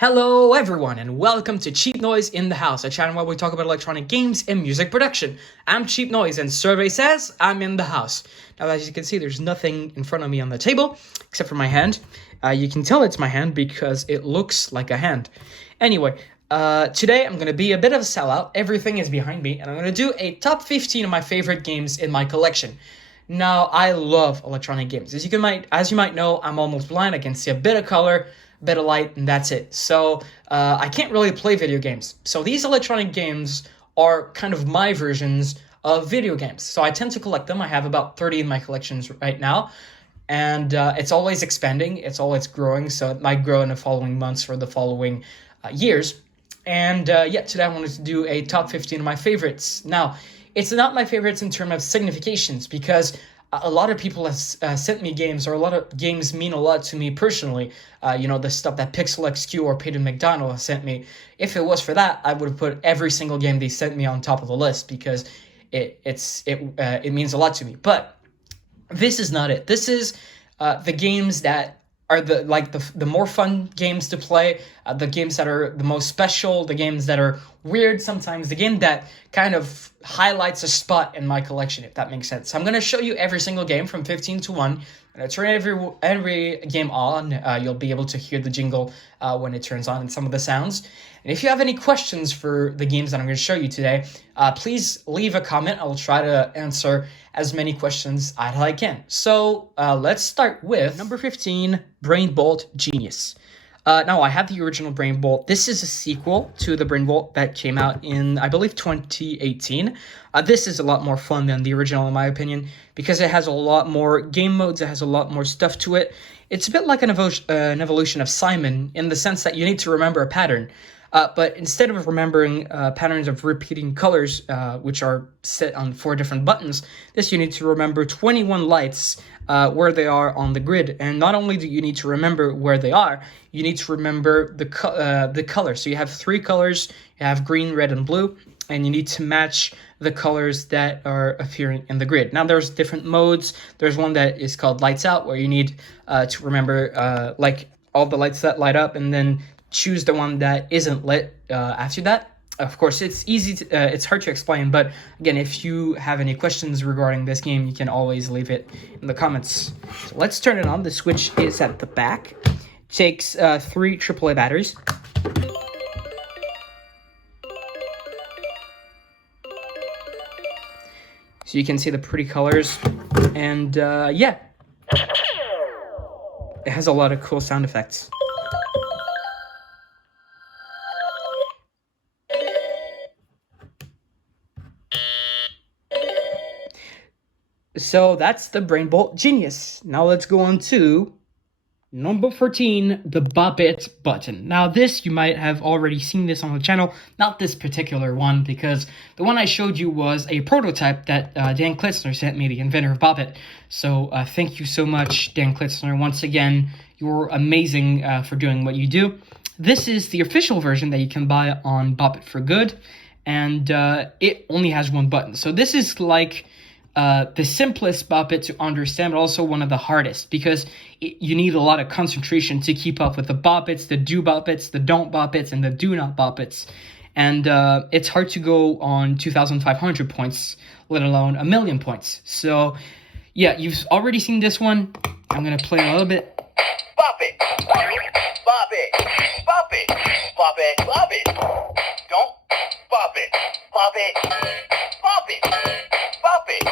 Hello everyone and welcome to Cheap Noise in the House, a channel where we talk about electronic games and music production. I'm Cheap Noise and survey says I'm in the house. Now as you can see, there's nothing in front of me on the table except for my hand. You can tell it's my hand because it looks like a hand. Anyway, today I'm going to be a bit of a sellout. Everything is behind me and I'm going to do a top 15 of my favorite games in my collection. Now, I love electronic games. As you might know, I'm almost blind. I can see a bit of color, bit of light, and that's it. So I can't really play video games. So these electronic games are kind of my versions of video games. So I tend to collect them. I have about 30 in my collections right now. And it's always expanding. It's always growing. So it might grow in the following months or the following years. And yeah, today I wanted to do a top 15 of my favorites. Now, it's not my favorites in terms of significations because a lot of people have sent me games, or a lot of games mean a lot to me personally. The stuff that Pixel XQ or Peyton McDonald has sent me. If it was for that, I would have put every single game they sent me on top of the list because it means a lot to me. But this is not it. This is the games that are the more fun games to play, the games that are the most special, the games that are weird sometimes, the game that kind of highlights a spot in my collection, if that makes sense. So I'm going to show you every single game from 15 to 1. I'm going to turn every game on. You'll be able to hear the jingle when it turns on and some of the sounds. And if you have any questions for the games that I'm going to show you today, please leave a comment. I'll try to answer as many questions as I can. So let's start with number 15, Brain Bolt Genius. Now, I have the original Brain Bolt. This is a sequel to the Brain Bolt that came out in, I believe, 2018. This is a lot more fun than the original, in my opinion, because it has a lot more game modes. It has a lot more stuff to it. It's a bit like an evolution of Simon in the sense that you need to remember a pattern. But instead of remembering patterns of repeating colors, which are set on 4 different buttons, you need to remember 21 lights where they are on the grid. And not only do you need to remember where they are, you need to remember the color. So you have 3 colors. You have green, red, and blue. And you need to match the colors that are appearing in the grid. Now, there's different modes. There's one that is called Lights Out, where you need to remember like all the lights that light up, and then choose the one that isn't lit after that. Of course, it's it's hard to explain, but again, if you have any questions regarding this game, you can always leave it in the comments. So let's turn it on. The switch is at the back. Takes 3 AAA batteries. So you can see the pretty colors, and yeah, it has a lot of cool sound effects. So that's the Brain Bolt Genius. Now let's go on to number 14, the Bop It button. Now this, you might have already seen this on the channel, not this particular one, because the one I showed you was a prototype that Dan Klitzner sent me, the inventor of Bop It. So thank you so much, Dan Klitzner. Once again, you're amazing for doing what you do. This is the official version that you can buy on Bop It for Good, and it only has 1 button. So this is like the simplest Bop It to understand, but also one of the hardest, because you need a lot of concentration to keep up with the Bop Its, the do Bop Its, the don't Bop Its, and the do not Bop Its. And it's hard to go on 2,500 points, let alone 1,000,000 points. So yeah, you've already seen this one. I'm going to play a little bit. Bop it, bop it, bop it, bop it, bop it. Don't bop it, bop it, bop it, bop it,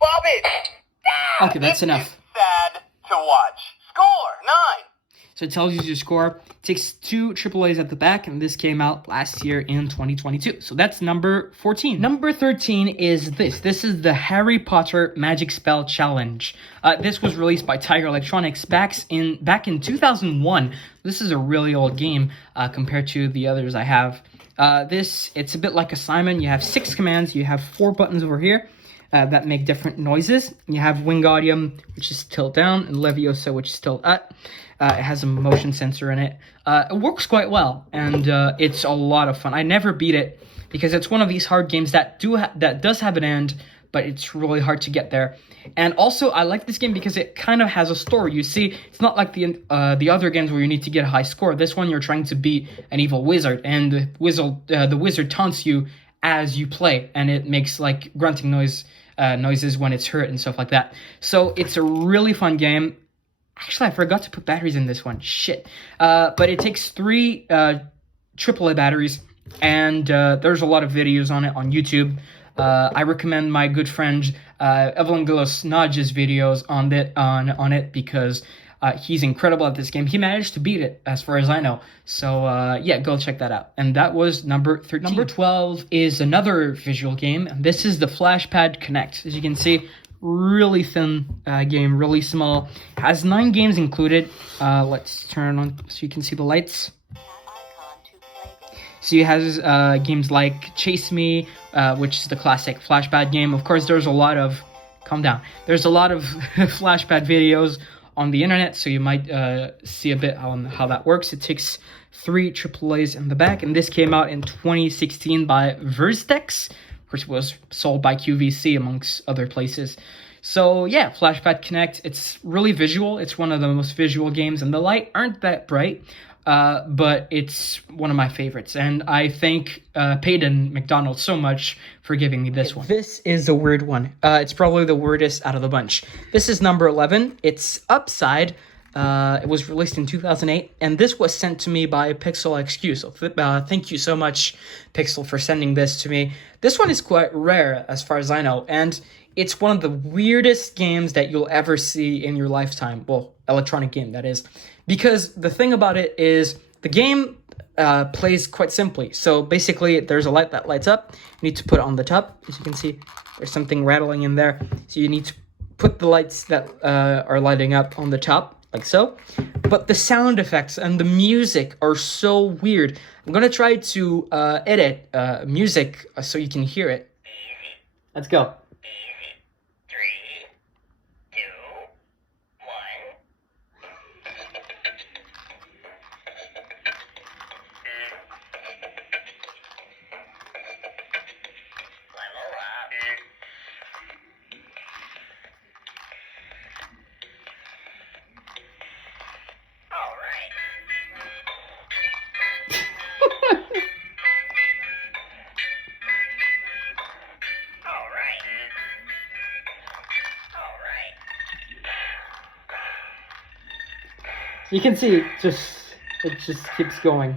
bop it. Okay, that's enough. Sad to watch. Score 9. So it tells you your score. It takes 2 AAAs at the back, and this came out last year in 2022. So that's number 14. Number 13 is this. This is the Harry Potter Magic Spell Challenge. This was released by Tiger Electronics back in 2001. This is a really old game compared to the others I have. It's a bit like a Simon. You have 6 commands. You have 4 buttons over here that make different noises. You have Wingardium, which is tilt down, and Leviosa, which is tilt up. It has a motion sensor in it. It works quite well, and it's a lot of fun. I never beat it because it's one of these hard games that does have an end, but it's really hard to get there. And also, I like this game because it kind of has a story. You see, it's not like the other games where you need to get a high score. This one, you're trying to beat an evil wizard, and the wizard taunts you as you play, and it makes like grunting noises when it's hurt and stuff like that. So it's a really fun game. Actually, I forgot to put batteries in this one. Shit. But it takes 3 AAA batteries, and there's a lot of videos on it on YouTube. I recommend my good friend Evelyn Gillis-Nodge's videos on it because he's incredible at this game. He managed to beat it, as far as I know. So, yeah, go check that out. And that was number 13. Number 12 is another visual game, and this is the Flashpad Connect. As you can see, really thin game, really small. Has 9 games included. Let's turn on so you can see the lights. So it has games like Chase Me, which is the classic Flashpad game. Of course, there's a lot of... Calm down. There's a lot of Flashpad videos on the internet, so you might see a bit on how that works. It takes 3 AAAs in the back, and this came out in 2016 by VTEC, which was sold by QVC amongst other places. So yeah, Flashpad Connect, it's really visual. It's one of the most visual games, and the light aren't that bright, but it's one of my favorites. And I thank Peyton McDonald so much for giving me this one. This is the weird one. It's probably the weirdest out of the bunch. This is number 11. It's Upside. It was released in 2008, and this was sent to me by Pixel XQ. So thank you so much, Pixel, for sending this to me. This one is quite rare, as far as I know, and it's one of the weirdest games that you'll ever see in your lifetime. Well, electronic game, that is. Because the thing about it is, the game plays quite simply. So basically, there's a light that lights up. You need to put it on the top. As you can see, there's something rattling in there. So you need to put the lights that are lighting up on the top, like so. But the sound effects and the music are so weird. I'm gonna try to edit music so you can hear it. Let's go. You can see it just keeps going.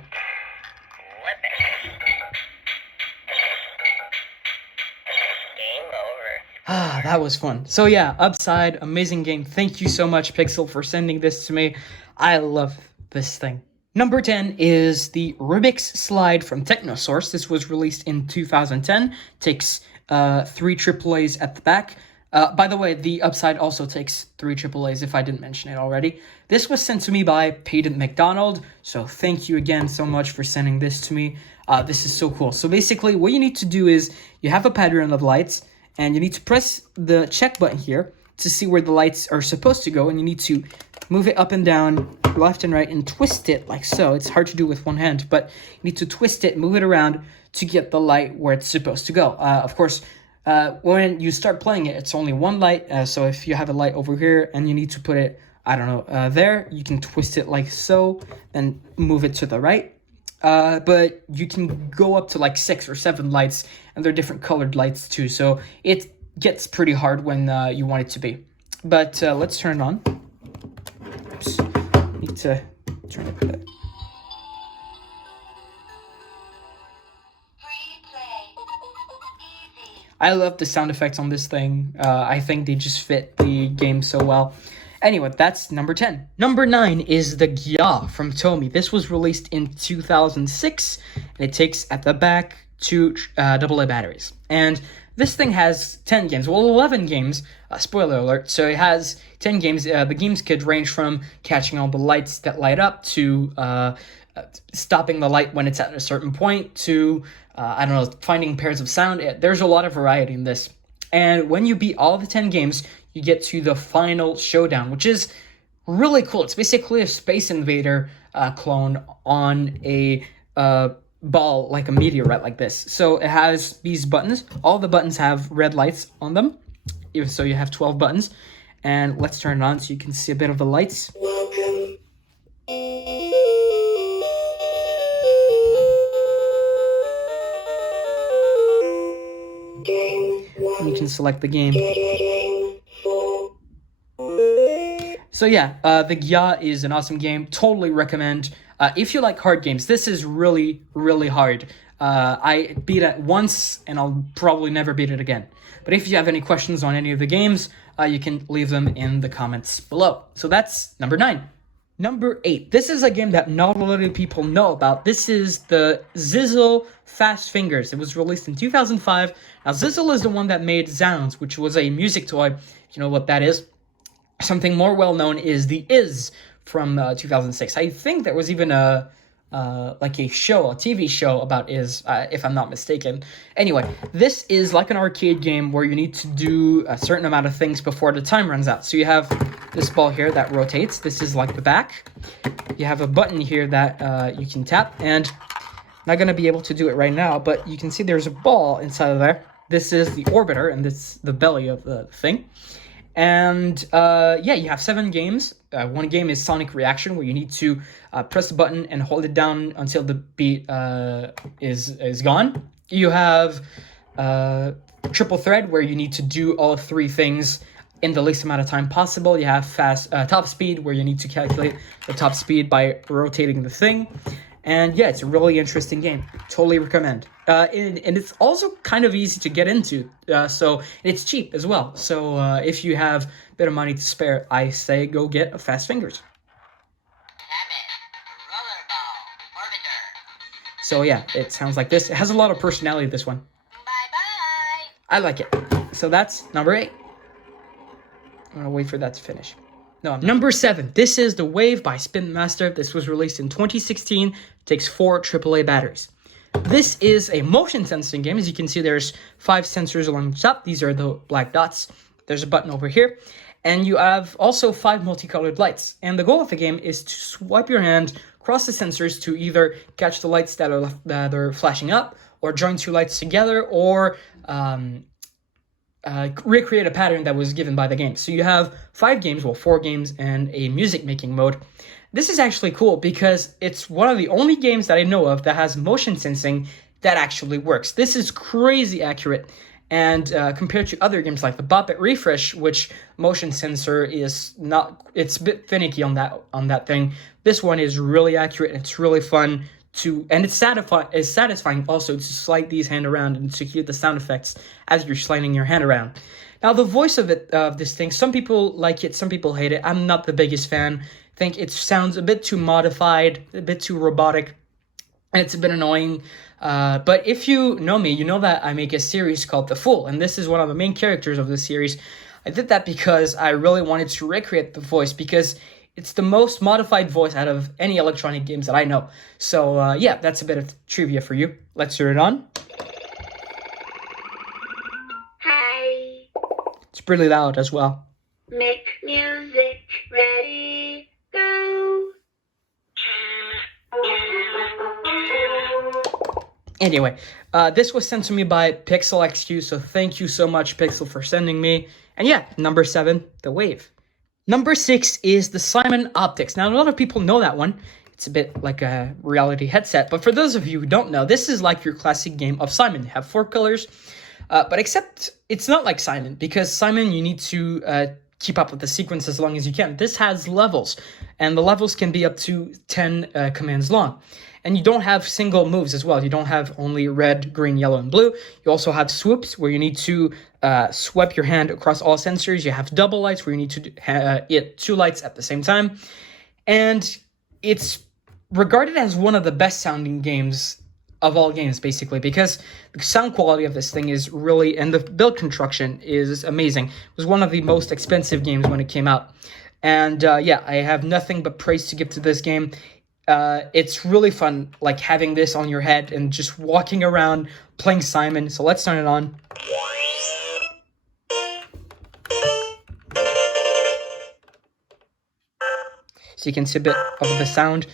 Ah, that was fun. So yeah, Upside, amazing game. Thank you so much, Pixel, for sending this to me. I love this thing. Number 10 is the Rubix Slide from Technosource. This was released in 2010. Takes 3 AAAs at the back. By the way, the Upside also takes 3 AAAs, if I didn't mention it already. This was sent to me by Peyton McDonald, so thank you again so much for sending this to me. This is so cool. So basically, what you need to do is, you have a pattern of lights, and you need to press the check button here to see where the lights are supposed to go, and you need to move it up and down, left and right, and twist it like so. It's hard to do with one hand, but you need to twist it, move it around to get the light where it's supposed to go. Of course, when you start playing it, it's only one light, so if you have a light over here and you need to put it, I don't know, there, you can twist it like so, then move it to the right. But you can go up to like 6 or 7 lights, and they're different colored lights too, so it gets pretty hard when you want it to be. But let's turn it on. Oops, need to turn it back. I love the sound effects on this thing. I think they just fit the game so well. Anyway, that's number 10. Number 9 is the Gya from Tomy. This was released in 2006, and it takes at the back 2 AA batteries. And this thing has 10 games. Well, 11 games. Spoiler alert. So it has 10 games. The games could range from catching all the lights that light up to stopping the light when it's at a certain point to, I don't know, finding pairs of sound. There's a lot of variety in this. And when you beat all the 10 games, you get to the final showdown, which is really cool. It's basically a Space Invader clone on a ball like a meteorite like this. So it has these buttons. All the buttons have red lights on them. So you have 12 buttons. And let's turn it on so you can see a bit of the lights. Welcome. Game 1. You can select the game. Game 4. So yeah, the Gya is an awesome game. Totally recommend. If you like hard games, this is really, really hard. I beat it once, and I'll probably never beat it again. But if you have any questions on any of the games, you can leave them in the comments below. So that's number 9. Number 8. This is a game that not a lot of people know about. This is the Zizzle Fast Fingers. It was released in 2005. Now, Zizzle is the one that made Zounds, which was a music toy. You know what that is? Something more well-known is the Is from 2006. I think there was even a TV show about Is, if I'm not mistaken. Anyway, this is like an arcade game where you need to do a certain amount of things before the time runs out. So you have this ball here that rotates. This is like the back. You have a button here that you can tap, and I'm not going to be able to do it right now, but you can see there's a ball inside of there. This is the orbiter, and this is the belly of the thing. And yeah, you have 7 games. One game is Sonic Reaction, where you need to press the button and hold it down until the beat is gone. You have Triple Thread, where you need to do all 3 things in the least amount of time possible. You have Top Speed, where you need to calculate the top speed by rotating the thing. And yeah, it's a really interesting game. Totally recommend. And it's also kind of easy to get into. So it's cheap as well. So if you have a bit of money to spare, I say go get a Fast Fingers. So yeah, it sounds like this. It has a lot of personality, this one. Bye-bye. I like it. So that's number 8. I'm gonna wait for that to finish. No, number 7. This is The Wave by Spin Master. This was released in 2016. It takes 4 AAA batteries. This is a motion sensing game. As you can see, there's 5 sensors along the top. These are the black dots. There's a button over here. And you have also 5 multicolored lights. And the goal of the game is to swipe your hand across the sensors to either catch the lights that are flashing up, or join 2 lights together, or recreate a pattern that was given by the game. So you have 5 games, well, 4 games, and a music making mode. This is actually cool because it's one of the only games that I know of that has motion sensing that actually works. This is crazy accurate, and compared to other games like the Bop It Refresh, which motion sensor is not, it's a bit finicky on that thing. This one is really accurate, and it's really fun and it's satisfying also to slide these hand around and to hear the sound effects as you're sliding your hand around. Now, the voice of this thing, some people like it, some people hate it. I'm not the biggest fan. I think it sounds a bit too modified, a bit too robotic, and it's a bit annoying. But if you know me, you know that I make a series called The Fool, and this is one of the main characters of the series. I did that because I really wanted to recreate the voice, because it's the most modified voice out of any electronic games that I know. So yeah, that's a bit of trivia for you. Let's turn it on. Hi. It's pretty loud as well. Make music. Ready. Go. Anyway, this was sent to me by Pixel XQ, so thank you so much, Pixel, for sending me. And yeah, number 7, The Wave. Number 6 is the Simon Optics. Now, a lot of people know that one. It's a bit like a reality headset. But for those of you who don't know, this is like your classic game of Simon. You have 4 colors. But except it's not like Simon, because Simon, you need to keep up with the sequence as long as you can. This has levels, and the levels can be up to 10 commands long. And you don't have single moves as well. You don't have only red, green, yellow, and blue. You also have swoops, where you need to swipe your hand across all sensors. You have double lights, where you need to hit 2 lights at the same time. And it's regarded as one of the best sounding games of all games, basically, because the sound quality of this thing is really, and the build construction is amazing. It was one of the most expensive games when it came out. And yeah, I have nothing but praise to give to this game. It's really fun, like having this on your head and just walking around playing Simon. So let's turn it on. So you can see a bit of the sound.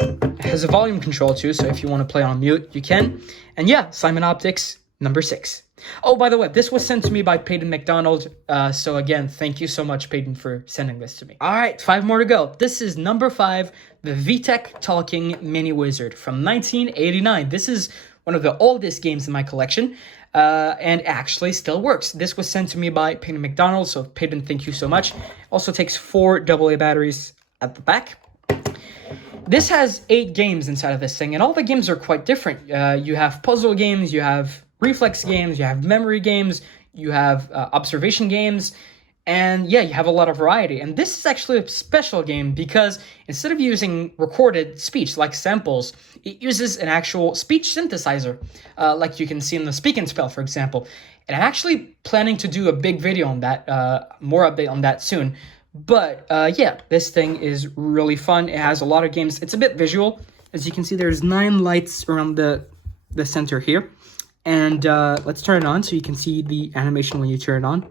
It has a volume control too, so if you want to play on mute, you can. And yeah, Simon Optics, number 6. Oh, by the way, this was sent to me by Peyton McDonald. So again, thank you so much, Peyton, for sending this to me. All right, 5 more to go. This is number 5, the VTEC Talking Mini Wizard from 1989. This is one of the oldest games in my collection, and actually still works. This was sent to me by Peyton McDonald, so Peyton, thank you so much. Also takes 4 AA batteries at the back. This has 8 games inside of this thing, and all the games are quite different. You have puzzle games, you have reflex games, you have memory games, you have observation games, and yeah, you have a lot of variety. And this is actually a special game because instead of using recorded speech like samples, it uses an actual speech synthesizer, like you can see in the Speak and Spell, for example. And I'm actually planning to do a big video on that, more update on that soon. But yeah, this thing is really fun. It has a lot of games. It's a bit visual. As you can see, there's 9 lights around the center here. And let's turn it on so you can see the animation when you turn it on.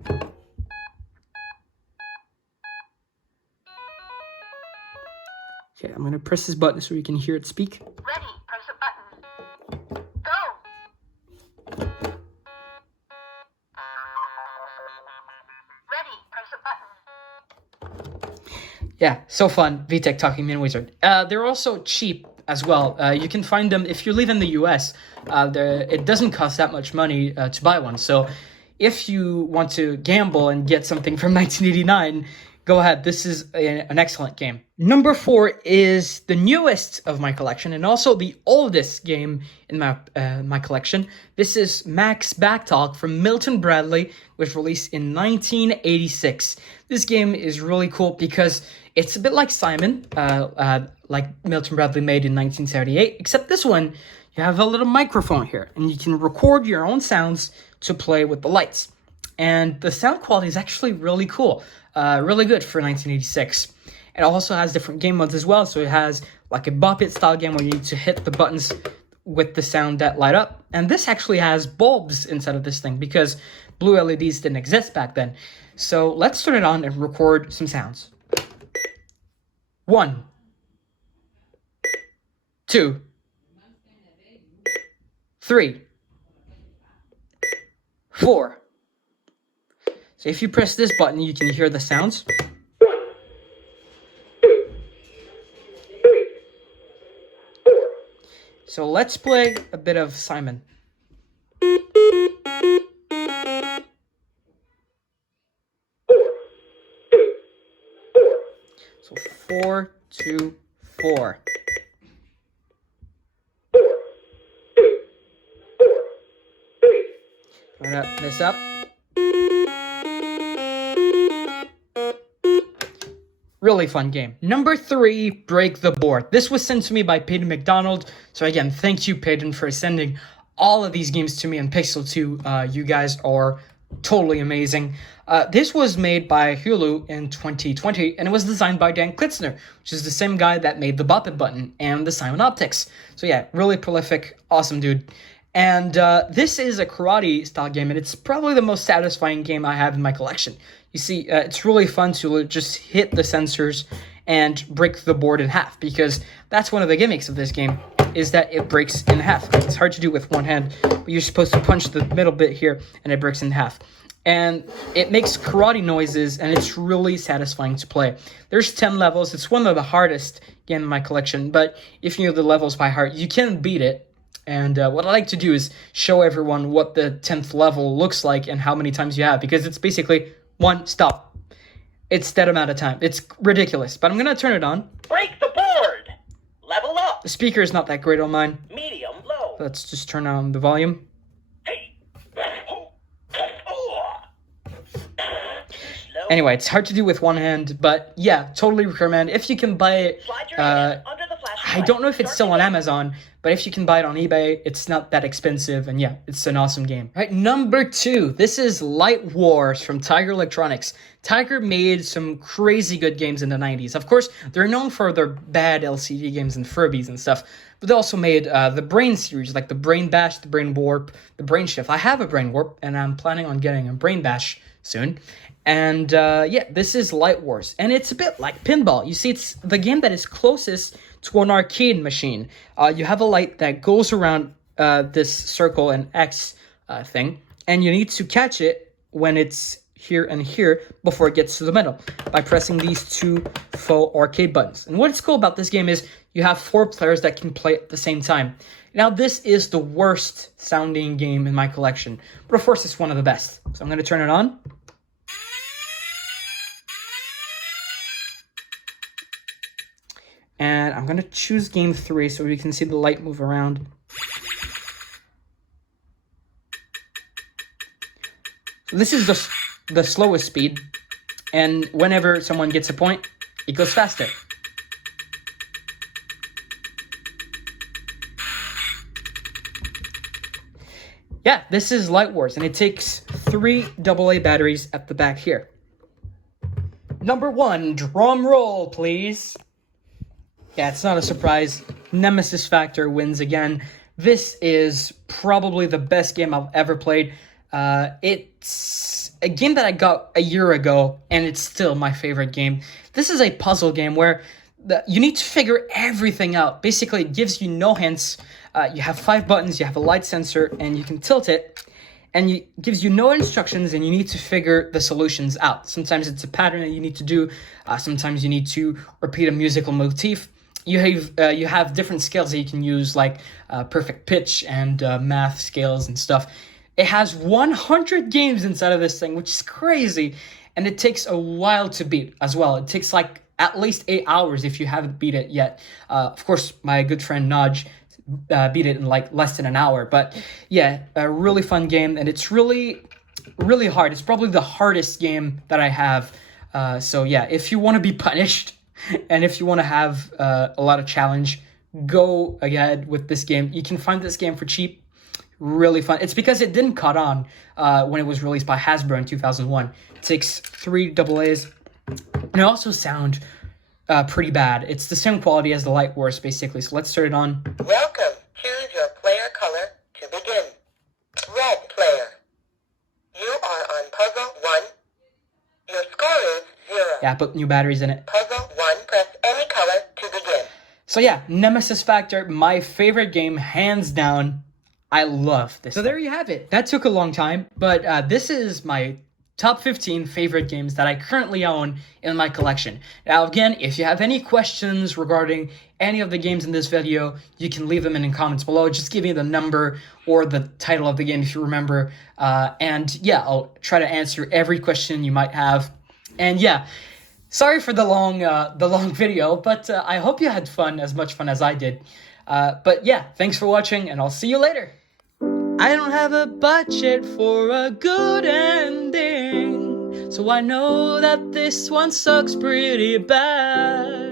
Okay, I'm going to press this button so you can hear it speak. Ready, press a button. Go! Ready, press a button. Yeah, so fun. VTEC Talking Mini Wizard. They're also cheap as well. You can find them if you live in the US. It doesn't cost that much money to buy one. So if you want to gamble and get something from 1989, go ahead. This is an excellent game. Number 4 is the newest of my collection and also the oldest game in my collection. This is Max Backtalk from Milton Bradley, which was released in 1986. This game is really cool because it's a bit like Simon, like Milton Bradley made in 1978, except this one, you have a little microphone here, and you can record your own sounds to play with the lights. And the sound quality is actually really cool, really good for 1986. It also has different game modes as well, so it has like a Bop It style game where you need to hit the buttons with the sound that light up. And this actually has bulbs inside of this thing because blue LEDs didn't exist back then. So let's turn it on and record some sounds. 1, 2, 3, 4. So if you press this button, you can hear the sounds. 1, 2, 3, 4. So let's play a bit of Simon. So 4, 2, 4. 4, 2, 4, 3. I'm gonna this up. Really fun game. Number 3, Break the Board. This was sent to me by Peyton McDonald. So again, thank you, Peyton, for sending all of these games to me in Pixel 2. You guys are totally amazing. This was made by Hulu in 2020, and it was designed by Dan Klitzner, which is the same guy that made the Bop It button and the Simon Optics. So yeah, really prolific, awesome dude. And this is a karate style game, and it's probably the most satisfying game I have in my collection. You see, it's really fun to just hit the sensors and break the board in half, because that's one of the gimmicks of this game, is that it breaks in half. It's hard to do with one hand, but you're supposed to punch the middle bit here, and it breaks in half. And it makes karate noises, and it's really satisfying to play. There's 10 levels. It's one of the hardest games in my collection, but if you know the levels by heart, you can beat it. And what I like to do is show everyone what the 10th level looks like and how many times you have, because it's basically one stop. It's that amount of time. It's ridiculous, but I'm going to turn it on. Break the board. Level up. The speaker is not that great on mine. Medium low. Let's just turn on the volume. Hey. Oh. Oh. Slow. Anyway, it's hard to do with one hand, but yeah, totally recommend. If you can buy it, Slide your hand under the flashlight. I don't know if it's still on Amazon, but if you can buy it on eBay, it's not that expensive, and yeah, it's an awesome game. All right, number 2, this is Light Wars from Tiger Electronics. Tiger made some crazy good games in the 90s. Of course, they're known for their bad LCD games and Furbies and stuff, but they also made the Brain series, like the Brain Bash, the Brain Warp, the Brain Shift. I have a Brain Warp, and I'm planning on getting a Brain Bash soon. And yeah, this is Light Wars, and it's a bit like pinball. You see, it's the game that is closest to an arcade machine. You have a light that goes around this circle and X thing, and you need to catch it when it's here and here before it gets to the middle by pressing these two faux arcade buttons. And what's cool about this game is you have 4 players that can play at the same time. Now, this is the worst sounding game in my collection, but of course it's one of the best. So I'm going to turn it on. And I'm going to choose game 3 so we can see the light move around. This is the slowest speed, and whenever someone gets a point, it goes faster. Yeah, this is Light Wars, and it takes 3 AA batteries at the back here. Number 1, drum roll, please. Yeah, it's not a surprise. Nemesis Factor wins again. This is probably the best game I've ever played. It's a game that I got a year ago, and it's still my favorite game. This is a puzzle game where you need to figure everything out. Basically, it gives you no hints. You have 5 buttons, you have a light sensor, and you can tilt it. And it gives you no instructions, and you need to figure the solutions out. Sometimes it's a pattern that you need to do. Sometimes you need to repeat a musical motif. You have different scales that you can use, like perfect pitch and math scales and stuff. It has 100 games inside of this thing, which is crazy. And it takes a while to beat as well. It takes like at least 8 hours if you haven't beat it yet. Of course, my good friend Naj beat it in like less than an hour. But yeah, a really fun game. And it's really, really hard. It's probably the hardest game that I have. So yeah, if you want to be punished and if you want to have a lot of challenge, go ahead with this game. You can find this game for cheap. Really fun. It's because it didn't cut on when it was released by Hasbro in 2001. It takes 3 AA's. And it also sounds pretty bad. It's the same quality as the Light Wars, basically. So let's turn it on. Welcome. Choose your player color to begin. Red player. You are on puzzle 1. Your score is 0. Yeah, put new batteries in it. Puzzle 1, press any color to begin. So yeah, Nemesis Factor, my favorite game, hands down. I love this. So there you have it. That took a long time, but this is my top 15 favorite games that I currently own in my collection. Now again, if you have any questions regarding any of the games in this video, you can leave them in the comments below. Just give me the number or the title of the game if you remember. And yeah, I'll try to answer every question you might have. And yeah, sorry for the long video, but I hope you had fun, as much fun as I did. But yeah, thanks for watching, and I'll see you later. I don't have a budget for a good ending, so I know that this one sucks pretty bad.